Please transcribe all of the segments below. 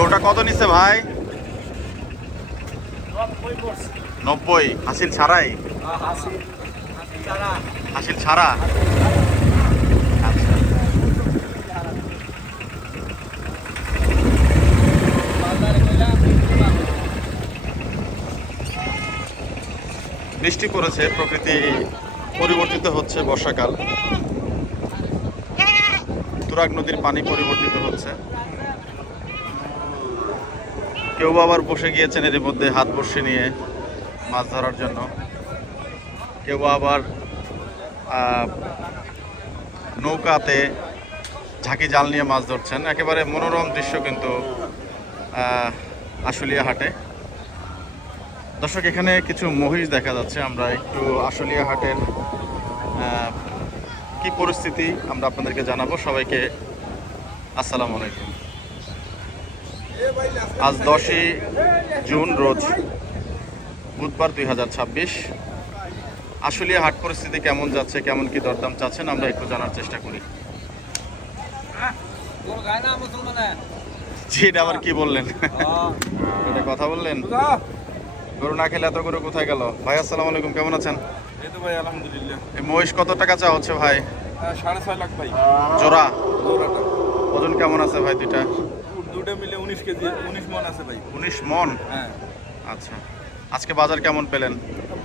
গরুটা কত নিচ্ছে ভাই? 90। হাসিল ছাড়াই? হাসিল ছাড়া। আচ্ছা, বৃষ্টি পড়েছে, প্রকৃতি পরিবর্তিত হচ্ছে, বর্ষাকাল, তুরাগ নদীর পানি পরিবর্তিত হচ্ছে। কেউ আবার বসে গিয়েছেন এর মধ্যে হাত বসে নিয়ে মাছ ধরার জন্য, কেউ আবার নৌকাতে ঝাঁকি জাল নিয়ে মাছ ধরছেন। একেবারে মনোরম দৃশ্য কিন্তু আশুলিয়া হাটে। দর্শক, এখানে কিছু মহিষ দেখা যাচ্ছে। আমরা একটু আশুলিয়া হাটের কি পরিস্থিতি আমরা আপনাদেরকে জানাবো। সবাইকে আসসালামু আলাইকুম। আজ 10ই জুন, রোজ বুধবার 2026। আশুলিয়া হাট পরিস্থিতি কেমন যাচ্ছে, কেমন কি দরদাম চাচ্ছেন, আমরা একটু জানার চেষ্টা করি। জি, এটা আবার কি বললেন? এটা কথা বললেন? গরু না খেলে এত গরু কোথায় গেল? ভাই আসসালামু আলাইকুম, কেমন আছেন? এই তো ভাই আলহামদুলিল্লাহ। এই মহিষ কত টাকা চা হচ্ছে ভাই? 6.5 লাখ ভাই। জোড়া? জোড়াটা। ওজন কেমন আছে ভাই দুইটা? দুটো মিলে 19 কেজি, 19 মন আছে ভাই। 19 মন? হ্যাঁ। আচ্ছা, আজকে বাজার কেমন পেলেন?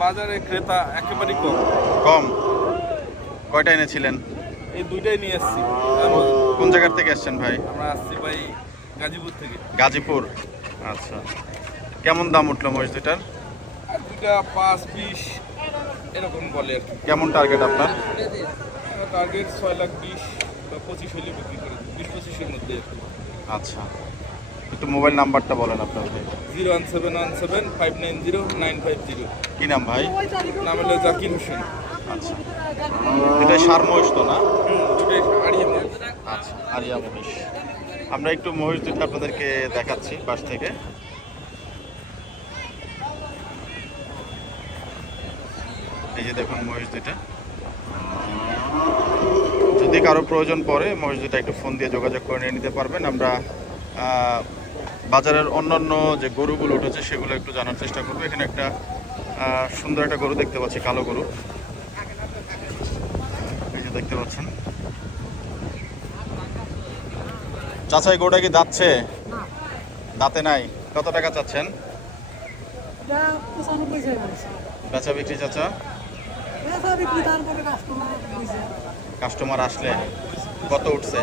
বাজারে ক্রেতা একেবারেই কম। কম? কয়টা এনেছিলেন? এই দুইটাই নিয়ে এসেছি। কোন জায়গার থেকে এসছেন ভাই? আমরা আসছি ভাই গাজীপুর থেকে। গাজীপুর। আচ্ছা, কেমন দাম উঠলো মহিষ দুইটার? আর দুইটা 5-20 এরকম বলে আর কি। কেমন টার্গেট আপনার? টার্গেট 6,20,000 বা 25 হলে বিক্রি করে 20-25 এর মধ্যে আর কি। আচ্ছা, একটু মোবাইল নাম্বারটা বলেন আপনার। 01717590950। কি নাম ভাই? নাম হলো জাকির হোসেন। আচ্ছা, দুটাই সার মহিষ তো না? দুটোই আড়িয়ে মন। আচ্ছা, আরিয়া মহিষ। আমরা একটু মহিষ দুটো আপনাদেরকে দেখাচ্ছি পাশ থেকে। এই যে দেখুন মহিষ দুটা। যদি কারো প্রয়োজন পড়ে মহিষ দুটা একটু ফোন দিয়ে যোগাযোগ করে নিয়ে নিতে পারবেন। আমরা বাজারের অন্যান্য যে গরুগুলো উঠেছে সেগুলো একটু জানার চেষ্টা করবো। এখানে একটা সুন্দর একটা গরু দেখতে পাচ্ছি, কালো গরু। এই যে দেখতে পাচ্ছেন। চাচা, এই গরুটা কি দাঁতছে? দাঁতে নাই। কত টাকা চাচ্ছেন? বেচা বিক্রি চাচা? কাস্টমার আসলে কত উঠছে?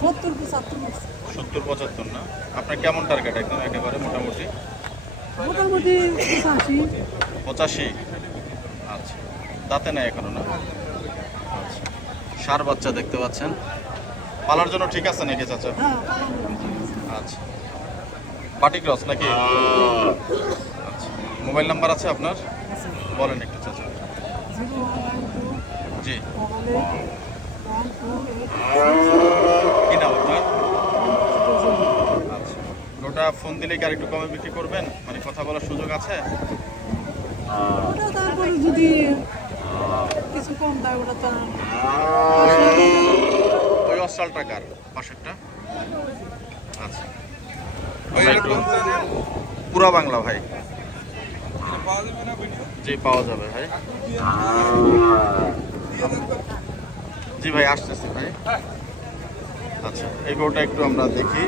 70-75 না? আপনার কেমন টার্গেট একদম একেবারে মোটামুটি? 85। আচ্ছা, দাঁতে নাই এখনো না? আচ্ছা, ষাঁড় বাচ্চা দেখতে পাচ্ছেন। পালার জন্য ঠিক আছে নাকি চাচা? আচ্ছা, পাটি ক্রস নাকি? আচ্ছা, মোবাইল নাম্বার আছে আপনার? বলেন একটু চাচা। জি, কি নাম আপনার? আচ্ছা, ওটা ফোন দিলে কি আর একটু কমে বিক্রি করবেন? মানে কথা বলার সুযোগ আছে? যদি কিছু কম দেয় ওটা তো ওই অস্ট্রাল টাকার পাশেরটা। আচ্ছা, পুরা বাংলা ভাই? জি, পাওয়া যাবে ভাই। জি ভাই, আসতেছি ভাই। আচ্ছা, এই গরুটা একটু আমরা দেখি।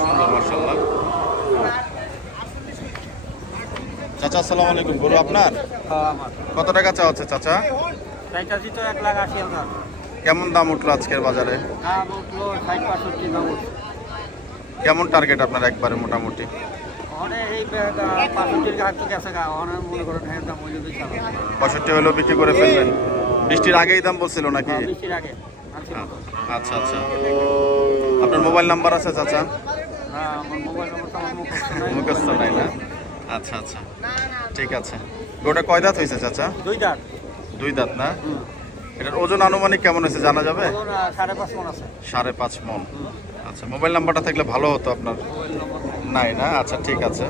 সুন্দর মাশাআল্লাহ। চাচা আসসালামু আলাইকুম। গরু আপনার? কত টাকা চাওয়া হচ্ছে চাচা? তো 1,80,000। কেমন দাম উঠলো আজকের বাজারে? দাম উঠলো 60-65 দাম উঠলো। কেমন টার্গেট আপনার একবারে মোটামুটি? এই 65 ঘাট তো গেছে গা, মনে করেন হ্যাঁ দাম ওই যদি 65 হলেও বিক্রি করে ফেলবেন? বৃষ্টির আগেই দাম বলছিল নাকি? বৃষ্টির আগে। আচ্ছা আচ্ছা, আপনার মোবাইল নাম্বার আছে চাচা? আমার মোবাইল নম্বর তো আমার মুখস্থ নাই না? আচ্ছা আচ্ছা, ঠিক আছে। গরুটা কয় দাঁত হয়েছে চাচা? 2 দাঁত। 2 দাঁত না? এটার ওজন আনুমানিক কেমন হয়েছে জানা যাবে? 5.5 মণ আছে। 5.5 মণ। আচ্ছা, মোবাইল নাম্বারটা থাকলে ভালো হতো আপনার। নাই না? আচ্ছা ঠিক আছে,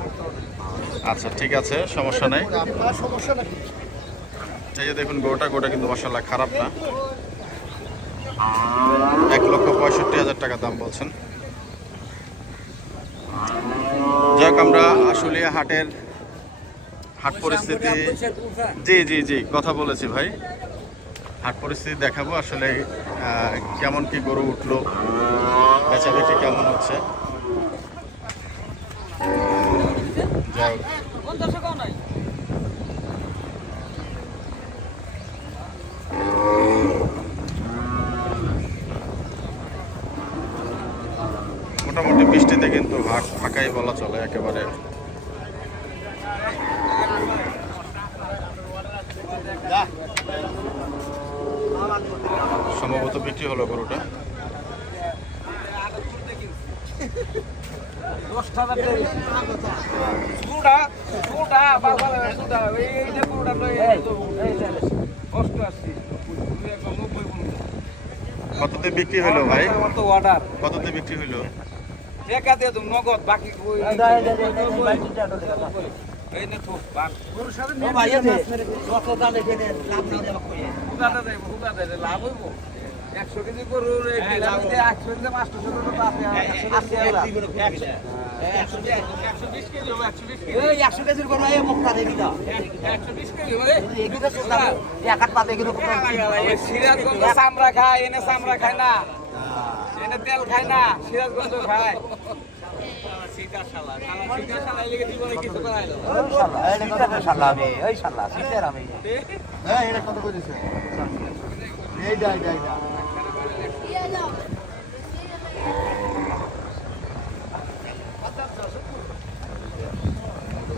আচ্ছা ঠিক আছে, সমস্যা নেই। এই যে দেখুন গরুটা কিন্তু মাশাআল্লাহ খারাপ না। 1,65,000 টাকা দাম বলছেন। যাক, আমরা আসলে হাট পরিস্থিতি, জি জি জি কথা বলেছি ভাই, হাট পরিস্থিতি দেখাবো আসলে কেমন কি গরু উঠলো, বেচা বিক্রি কেমন হচ্ছে। যাই হোক, মোটামুটি বৃষ্টিতে কিন্তু হাট ফাঁকাই বলা চলে একেবারে। সম্ভবত বিক্রি হলো গরুটা। কততে বিক্রি হলো ভাই? কততে বিক্রি হলো? নগদ বাকি লাভ হইব 100 কেজি গরু 100 কেজির গরু চামড়া খায়, এনে চামড়া খায় না, এনে তেল খায় না, সিরাজগঞ্জ খায়।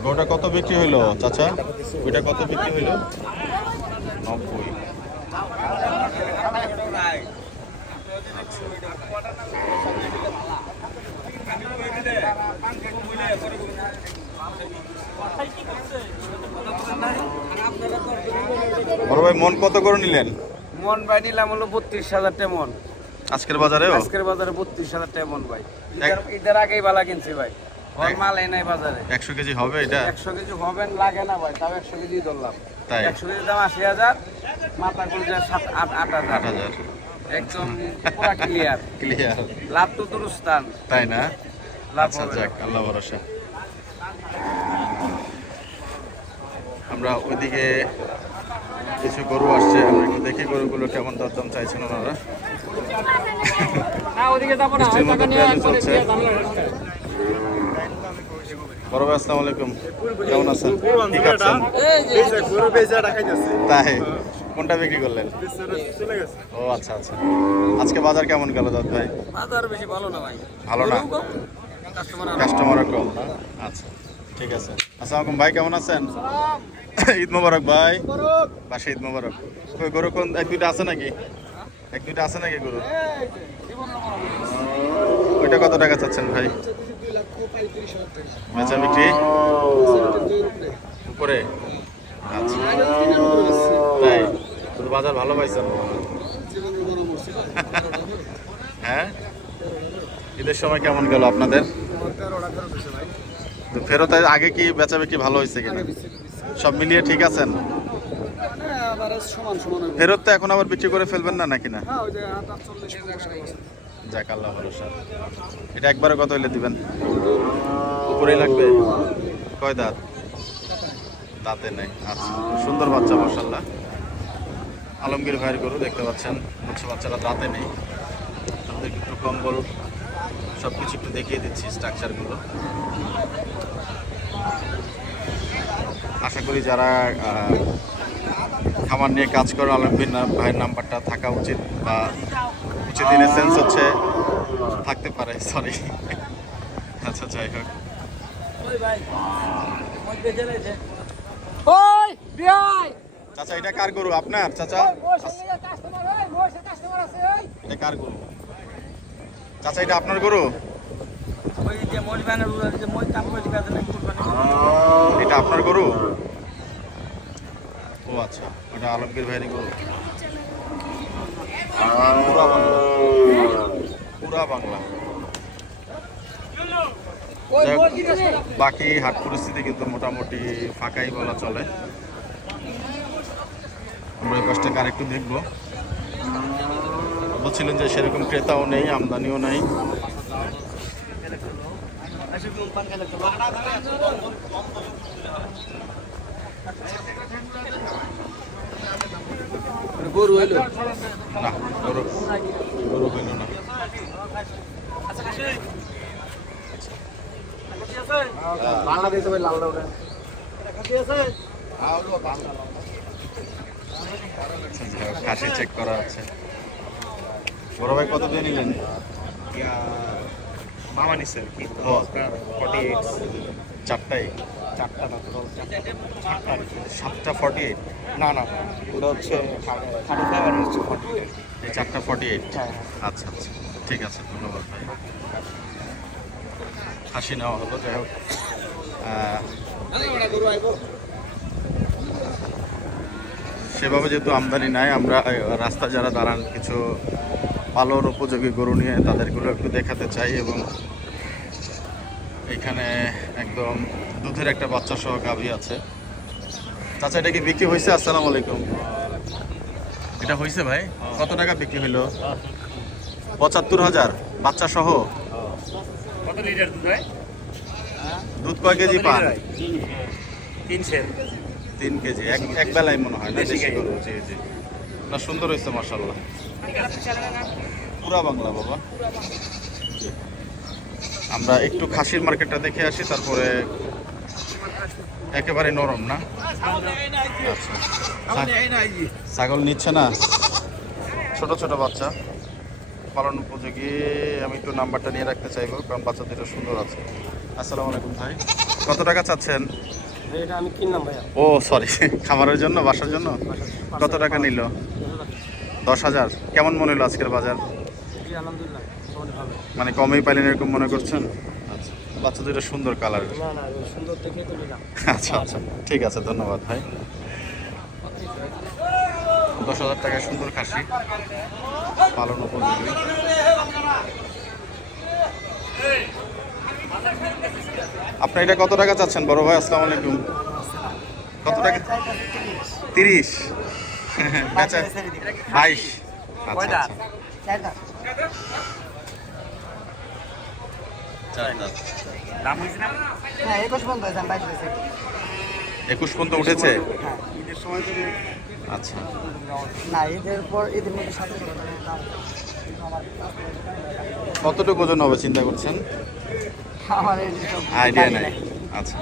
গরুটা কত বিক্রি হইলো চাচা? ওইটা কত বিক্রি হইলো? 90। বড় ভাই, মন কত করে নিলেন? মন ভাই নিলাম হলো 32,000 টাকা মন। আজকের বাজারেও? আজকের বাজারে 32,000 টাকা মন ভাই। ঈদের আগেই বালা কিনছি ভাই, মাল নাই বাজারে। 100 কেজি হবে এটা? 100 কেজি হবে লাগে না ভাই, তাও 100 কেজি ধরলাম। তাই? 100 কেজির দাম 80,000, মাথা গুলো 7-8,000 একদম পুরা ক্লিয়ার। ক্লিয়ার। লাভ তো দুরুস্তান, তাই না? লাভ আচ্ছা, হবে যাক, আল্লাহ ভরসা। আমরা ওইদিকে কিছু গরু আসছে, আমরা একটু দেখি গরুগুলো কেমন দরদাম চাইছেন ওনারা। বৃষ্টির মধ্যে পেঁয়াজি চলছে। বড় ভাই, আসসালামু আলাইকুম, কেমন আছেন? কি খাচ্ছেন? তাই? কোনটা বিক্রি করলেন? ও আচ্ছা আচ্ছা। আজকে বাজার কেমন গেল দাদ ভাই? বাজার বেশি ভালো না ভাই, ভালো না, কাস্টমারও কম না? আচ্ছা, ঠিক আছে। আসসালামু আলাইকুম ভাই, কেমন আছেন? ঈদ মোবারক ভাই। বাসে ঈদ মোবারক। ওই গরু কোন এক দুইটা আছে নাকি? এক দুইটা আছে নাকি গরু? ওইটা কত টাকা চাচ্ছেন ভাই? বেচা বিক্রি উপরে? আচ্ছা, তাই? শুধু বাজার ভালো পাইছেন? হ্যাঁ, ঈদের সময় কেমন গেল আপনাদের? তো ফেরত আগে কি বেচা বিক্রি ভালো হয়েছে কিনা? সব মিলিয়ে ঠিক আছেন? ফেরত তো এখন আবার বিক্রি করে ফেলবেন না নাকি? না, যাক, আল্লাহ ভরসা। এটা একবারে কত হইলে দিবেন? উপরেই লাগবে? কয় দাঁত? দাঁতে নেই। আচ্ছা, সুন্দর বাচ্চা মাশাআল্লাহ। আলমগীর ভাইয়ের গরু দেখতে পাচ্ছেন, হচ্ছে বাচ্চারা দাঁতে নেই। আপনাদের একটু কম্বল সব কিছু একটু দেখিয়ে দিচ্ছি, স্ট্রাকচারগুলো। আশা করি যারা খামার নিয়ে কাজ করে, আলমগীর ভাইয়ের নাম্বারটা থাকা উচিত, বা উচিত ইনেসেন্স হচ্ছে থাকতে পারে, সরি। আচ্ছা, যাই হোক। চাচা, এটা কার গরু আপনার? চাচা, এটা কার গরু? চাচা, এটা আপনার গরু? এটা আপনার গরু? ও আচ্ছা, ওটা আলমগীর ভাইয়ের গরু। পুরা বাংলা, পুরা বাংলা। বাকি হাট পরিস্থিতি কিন্তু মোটামুটি ফাঁকাই বলা চলে। আমরা এই পাশটাকে আরেকটু দেখবো। বলছিলেন যে সেরকম ক্রেতাও নেই, আমদানিও নেই। গরু হইলো না গরু গরু হইল না। বাংলাদেশে ভাই লাল লাল খাসি চেক করা আছে। বড় ভাই কত দিয়ে নিলেন? মামা নিচ্ছে আর কি ও 48 চারটাই, চারটা না তো সাতটা 48। না না ওটা হচ্ছে 35 আর হচ্ছে 48 এই চারটা 48। হ্যাঁ। আচ্ছা আচ্ছা ঠিক আছে, ধন্যবাদ ভাই। খাসি নেওয়া হলো, যাই হোক সেভাবে যেহেতু আমদানি নাই, আমরা রাস্তা যারা দাঁড়ান কিছু পালন উপযোগী গরু নিয়ে তাদেরগুলো একটু দেখাতে চাই। এবং এখানে একদম দুধের একটা বাচ্চা সহ গাভী আছে। চাচা এটা কি বিক্রি হয়েছে? আসসালামু আলাইকুম। এটা হয়েছে ভাই? কত টাকা বিক্রি হইলো? 75,000 বাচ্চা সহ। কত লিটার দুধ হয়? দুধ কয় কেজি পান? 300 3 কেজি এক বেলায় মনে হয় না? দেশি দেশি গাই। গরু, জি জি। না সুন্দর হয়েছে মাশাআল্লাহ। পুরা বাংলা বাবা। আমরা একটু খাসির মার্কেটটা দেখে আসি, তারপরে একেবারে নরম না? আচ্ছা ছাগল নিচ্ছে না, ছোট ছোট বাচ্চা পালন উপযোগী। আমি একটু নাম্বারটা নিয়ে রাখতে চাইবো, কারণ বাচ্চা দুটো সুন্দর আছে। আসসালামু আলাইকুম ভাই, কত টাকা চাচ্ছেন? এটা আমি কিনলাম ভাইয়া ও সরি, খামারের জন্য, বাসার জন্য? কত টাকা নিল? 10,000। কেমন মনে হলো আজকের বাজার? আলহামদুলিল্লাহ ভালো মানে কমই পাইলেন এরকম মনে করছেন? আচ্ছা, বাচ্চা দুটো সুন্দর কালার। না না সুন্দর দেখে তো নিলাম আচ্ছা আচ্ছা ঠিক আছে, ধন্যবাদ ভাই। 10,000 টাকায় সুন্দর খাসি, পালন উপযোগী। আপনি এটা কত টাকা চাচ্ছেন বড় ভাই? আসসালামু আলাইকুম। কত টাকা? 30। বেচা 22। আচ্ছা আচ্ছা। চার দাঁত। দাম হয়েছে না? 21 পর্যন্ত উঠেছে? ঈদের সময় তো আচ্ছা না ঈদের পর ঈদের মধ্যে সাথে কতটুকু ওজন হবে চিন্তা করছেন? আমার আইডিয়া নাই। আচ্ছা,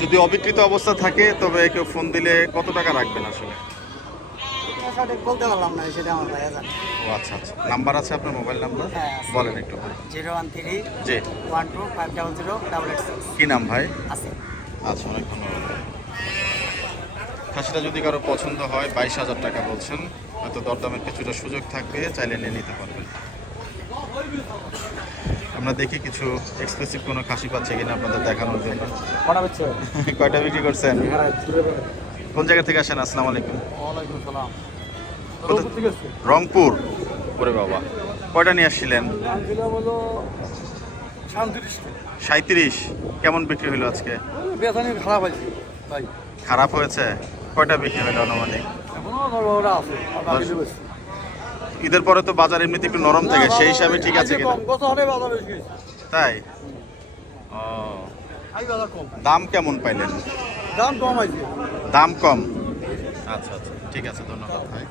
যদি অবিকৃত অবস্থা থাকে তবে কেউ ফোন দিলে কত টাকা রাখবেন আসলে? সঠিক বলতে পারলাম না, সেটা আমার ভাইয়া জানে। ও আচ্ছা আচ্ছা, নাম্বার আছে আপনার? মোবাইল নাম্বার হ্যাঁ, আছে। বলেন একটু। 013 জি, 12500886 কি নাম ভাই? আছে। আচ্ছা, অনেক ধন্যবাদ। খাসিটা যদি কারো পছন্দ হয় 22,000 টাকা বলছেন, হয়তো দরদামের কিছুটা সুযোগ থাকবে, চাইলে নিয়ে নিতে পারবেন। আমরা দেখি কিছু এক্সক্লুসিভ কোনো খাসি পাচ্ছে কিনা আপনাদের দেখানোর জন্য। কটা হচ্ছে? কয়টা বিক্রি করছেন? কোন জায়গা থেকে আসেন? আসসালামু আলাইকুম। ওয়ালাইকুম সালাম। কোথা- ঠিক আছে রংপুর। ওরে বাবা, কয়টা নিয়ে আসছিলেন? আমি দিলাম হলো 37 37। কেমন বিক্রি হলো আজকে? বেতনই খারাপ আছে ভাই, খারাপ হয়েছে? কয়টা বিক্রি হলো আনুমানিক? এখনো ওরা আছে আর বাকি দশ। বেশি। ঈদের পরে তো বাজার এমনিতে একটু নরম থাকে, সেই হিসাবে ঠিক আছে কিনা? গত হাটে বাজার বেশি গেছে। তাই? ও, আই বাজার কম, দাম কেমন পাইলেন? দাম কম আছে। দাম কম। আচ্ছা আচ্ছা ঠিক আছে, ধন্যবাদ ভাই।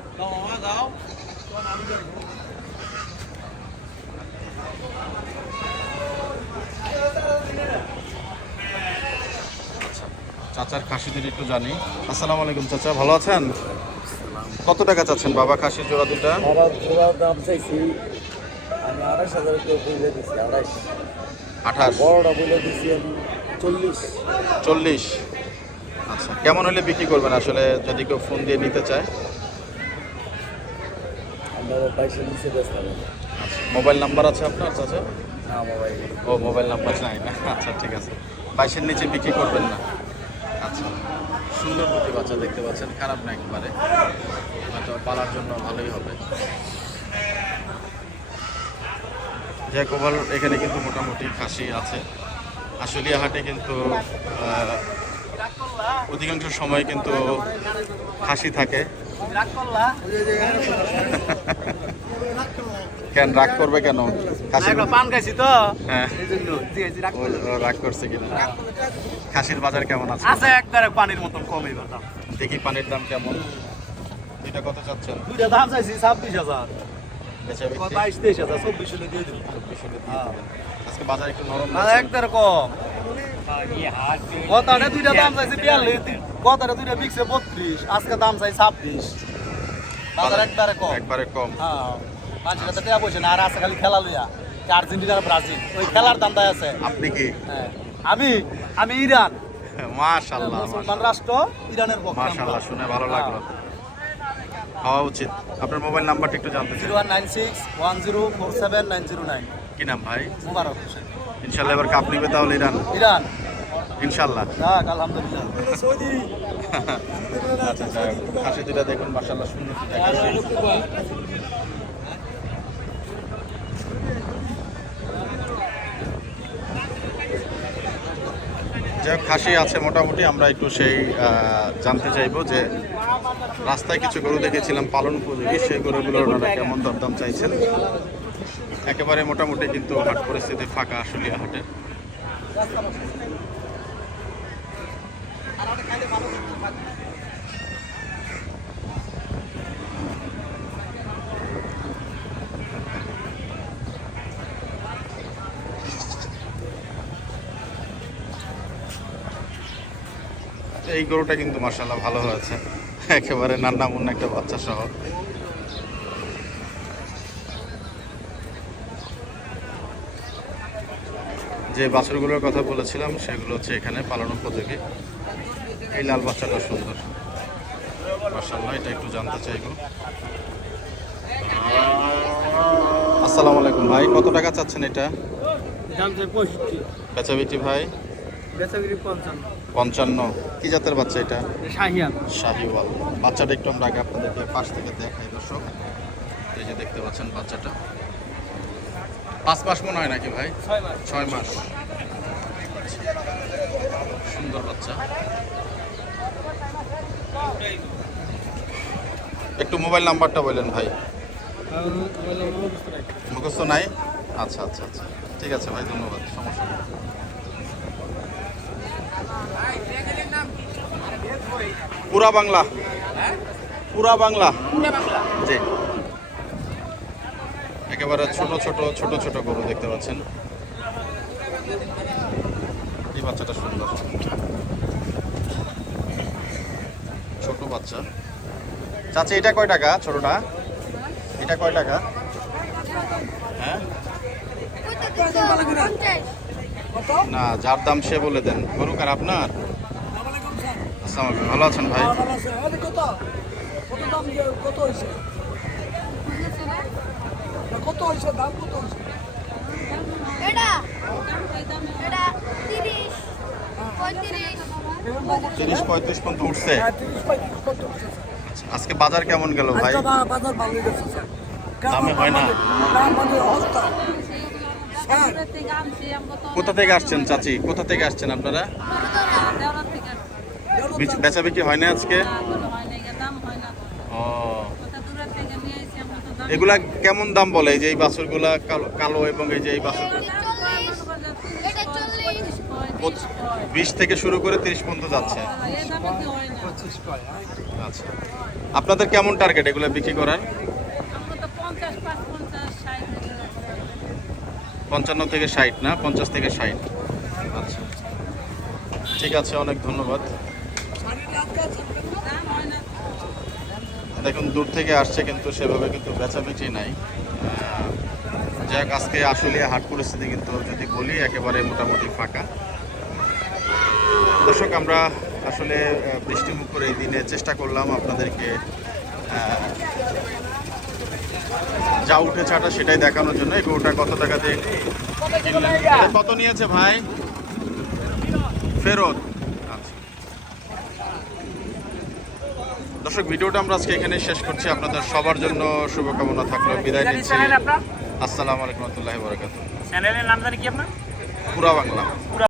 আচ্ছা, চাচার খাসিদের একটু জানি। আসসালামু আলাইকুম চাচা, ভালো আছেন? কত টাকা চাচ্ছেন বাবা খাসির জোড়া দুটা? ওরা জোড়ার দাম চাইছি আমি 28,000 করে বলে দিচ্ছি, 28। 28। বড়টা বলে দিচ্ছি আমি 40। 40। আচ্ছা, কেমন হলে বিক্রি করবেন আসলে, যদি কেউ ফোন দিয়ে নিতে চায়? আমরা 22 নিচে ব্যস্ত হবে আচ্ছা, মোবাইল নাম্বার আছে আপনার চাচা? না মোবাইল। ও, মোবাইল নাম্বার নাই না? আচ্ছা ঠিক আছে, 22-এর নিচে বিক্রি করবেন না। আচ্ছা, সুন্দর দুটি বাচ্চা দেখতে পাচ্ছেন, খারাপ না একবারে, হয়তো পালার জন্য ভালোই হবে। জ্যাকোবাল এখানে কিন্তু মোটামুটি খাসি আছে। আশুলিয়া হাটে কিন্তু অধিকাংশ সময় কিন্তু খাসি থাকে। কেন রাগ করবে কেন? খাসির পান খাইছি তো হ্যাঁ এই জন্য দিয়েছি রাখ ও রাগ করছে কিনা? খাসির বাজার কেমন আছে? আছে একবারে পানির মতন কমই কথা। দেখি পানির দাম কেমন। দুইটা কত চাচ্ছেন? দুইটা দাম চাইছি 26,000, বেচা বিক্রি 22-23,000, 24 হলে দিয়ে দেবো। 24 হলে দিয়ে দিবেন। আজকে বাজার একটু নরম না আছে। একবারে কম। কথাটা দুইটা দাম চাইছি 42, কথাটা দুইটা বিকছে 32, আজকে দাম চাই 26। বাজার একবারে কম। একবারে কম। হ্যাঁ, মানুষের তো টাকা পয়সা না, আর আছে খালি খেলা লইয়া, আর্জেন্টিনা আর ব্রাজিল, ওই খেলার দান্দায় আছে। আপনি কি? হ্যাঁ, আমি ইরান, মাশাআল্লাহ মুসলমান রাষ্ট্র, ইরানের পক্ষে। মাশাআল্লাহ, শুনে ভালো লাগলো। হওয়া উচিত। আপনার মোবাইল নাম্বারটা একটু জানতে চাই। 0196104709। কি নাম ভাই? মুবারক হোসেন। ইনশাআল্লাহ এবার কাপ নিবে তাহলে ইরান, ইরান, ইনশাআল্লাহ। যাক আলহামদুলিল্লাহ। আচ্ছা যাই হোক, খাসি দুটা দেখুন মাশাআল্লাহ সুন্দর দুটা খাসি। যাই হোক, খাসি আছে মোটামুটি। আমরা একটু সেই জানতে চাইবো যে রাস্তায় কিছু গরু দেখেছিলাম পালন উপযোগী, সেই গরুগুলোর ওনারা কেমন দরদাম চাইছেন। একেবারে মোটামুটি কিন্তু হাট পরিস্থিতি ফাঁকা আশুলিয়া হাটে। এই গরুটা কিন্তু মাশাআল্লাহ ভালো হয়েছে, একেবারে নান্না মুন্না একটা বাচ্চা সহ। যে বাছুরগুলোর কথা বলেছিলাম সেগুলো হচ্ছে এখানে পালন উপযোগী। এই লাল বাচ্চাটা সুন্দর মাশাআল্লাহ, এটা একটু জানতে চাইবো। আসসালামু আলাইকুম ভাই, কত টাকা চাচ্ছেন এটা? জানতে 65, বেচা বিক্রি ভাই? বেচাবিক্রি 55, 55। কি জাতের বাচ্চা এটা? শাহিয়ান। শাহিওয়াল। বাচ্চাটা একটু আমরা আগে আপনাদেরকে পাশ থেকে দেখাই দর্শক। এই যে দেখতে পাচ্ছেন বাচ্চাটা 5 মাস মনে হয় নাকি ভাই? 6 মাস। সুন্দর বাচ্চা। একটু মোবাইল নাম্বারটা বলেন ভাই। মুখস্থ নাই? আচ্ছা আচ্ছা আচ্ছা, ঠিক আছে ভাই, ধন্যবাদ, সমস্যা নেই। পুরা বাংলা, পুরা বাংলা জি। একেবারে ছোট ছোট ছোট ছোট গরু দেখতে পাচ্ছেন। এই বাচ্চাটা সুন্দর, ছোট বাচ্চা। চাচি এটা কয় টাকা? ছোটটা এটা কয় টাকা? হ্যাঁ না, যার দাম সে বলে দেন। গরু কার আপনার? আসসালামু আলাইকুম, ভালো আছেন ভাই? এটা 30 35 30-35 পর্যন্ত উঠছে। আচ্ছা, আজকে বাজার কেমন গেল ভাই? বাজার ভালো গেছে স্যার। দামে হয় না। কোথা থেকে আসছেন চাচি? কোথা থেকে আসছেন আপনারা? বেচা বিক্রি হয় না আজকে? ও, এগুলা কেমন দাম বলে? এই যে এই বাছুরগুলা কালো এবং এই যে এই বাছুর 20 থেকে শুরু করে 30 পর্যন্ত যাচ্ছে। আচ্ছা, আপনাদের কেমন টার্গেট এগুলো বিক্রি করার? 55 থেকে 60 না, 50 থেকে 60। আচ্ছা ঠিক আছে, অনেক ধন্যবাদ। দেখুন দূর থেকে আসছে কিন্তু সেভাবে কিন্তু বেচা বিক্রি নাই। যাক, আজকে আসলে হাট পরিস্থিতি কিন্তু যদি বলি একেবারে মোটামুটি ফাঁকা। দর্শক, আমরা আসলে বৃষ্টিমুখর এই দিনে চেষ্টা করলাম আপনাদেরকে যা উঠে ছাটা সেটাই দেখানোর জন্য। এই গরুটা কত টাকা দিয়ে কিনলেন? এটা কত নিয়েছে ভাই? ফেরত। আচ্ছা দর্শক, ভিডিওটা আমরা আজকে এখানে শেষ করছি। আপনাদের সবার জন্য শুভকামনা থাকলো, বিদায় নিচ্ছি। আসসালামু আলাইকুম ওয়া রাহমাতুল্লাহি ওয়া বারাকাতুহু। চ্যানেলের নাম জানি কি আপনার? পুরা বাংলা।